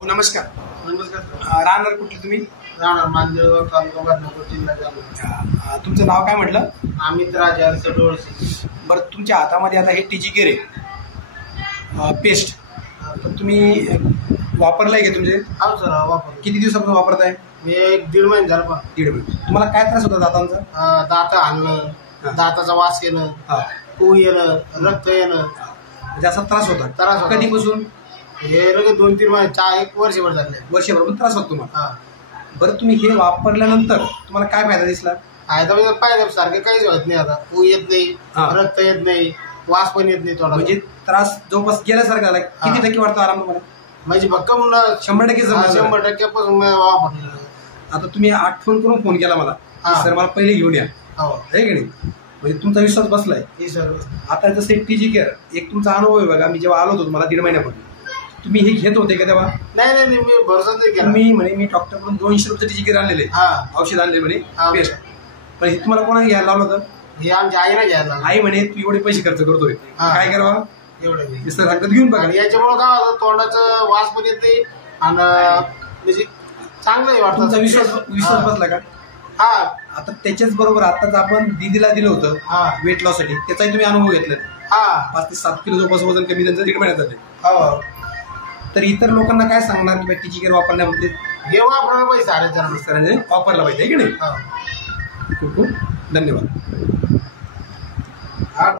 नमस्कार. नमस्कार. राहणार कुठले तुम्ही? राहणार मांजरगाव, तालुका बदनापूर, जिल्हा जालना. तुमचं नाव काय म्हटलं? अमित राजा डोळसे. बरं, तुमच्या हातामध्ये आता हे टीजीकेअर आहे पेस्ट, तर तुम्ही वापरलाय का? तुमचे हा सर, वापर किती दिवसापासून वापरताय? मी 1.5 महिने झाला. पण 1.5 महिने. तुम्हाला काय त्रास होता दातांचा? दात हालणं, दाताचा वास येणं, हा, पू येणं, रक्त येणं, म्हणजे असा त्रास होता. त्रास होता. कधीपासून? हे लगे 2-3 महिने, 1 वर्षभर झाले. वर्षभर पण त्रास होता तुम्हाला? हा. बरं, तुम्ही हे वापरल्यानंतर तुम्हाला काय फायदा दिसला? फायदा म्हणजे पाहिजे सारखं काहीच होत नाही. आता पू येत नाही, हा. रक्त येत नाही, वास पण येत नाही थोडा. म्हणजे त्रास जवळपास गेल्यासारखा झाला. किती टक्के वाटतो आराम तुम्हाला? म्हणजे भक्कम 100% जमलं. 100%पासून वापरलेलं. आता तुम्ही आठवण करून फोन केला मला की सर मला पहिले घेऊन या, हो, आहे की नाही? म्हणजे तुमचा विश्वास बसलाय. हे सर. आता जसं एक टीजीकेअर, एक तुमचा अनुभव आहे बघा. मी जेव्हा आलो होतो तुम्हाला 1.5 महिन्यापूर्वी, तुम्ही हे घेत होते का तेव्हा? नाही, मी भरोसा नाही केला. तुम्ही म्हणे मी डॉक्टरकडून 200 रुपये टीजीकेअर आणलेले, हा, औषध आणले म्हणे हा. पेस्ट. पण हे तुम्हाला कोणाला घ्यायला लावलं होतं? हे आमच्या आईला घ्यायला लागलं. आई म्हणे तू एवढे पैसे खर्च करतोय, हा. काय करावं? एवढं हे सर सांगतात घेऊन बघा. आणि याच्यामुळे काय होतं, तोंडाचं वास पण येते आणि म्हणजे चांगलंही तुमचा वाटतं. विश्वास बसला का? हा, आता त्याच्याच बरोबर आताच आपण दीदीला दिलं होतं हा, वेट लॉस साठी, त्याचाही तुम्ही अनुभव घेतला. हा, 5 ते 7 किलो जवळपास वजन कमी त्यांचं 1.5 महिन्यात झाले. हो. तर इतर लोकांना काय सांगणार की टीजीकेअर वापरण्याबाबतीत? हे वापरायला पाहिजे सारे जण. वापरला पाहिजे, आहे की नाही? हो. खूप खूप धन्यवाद.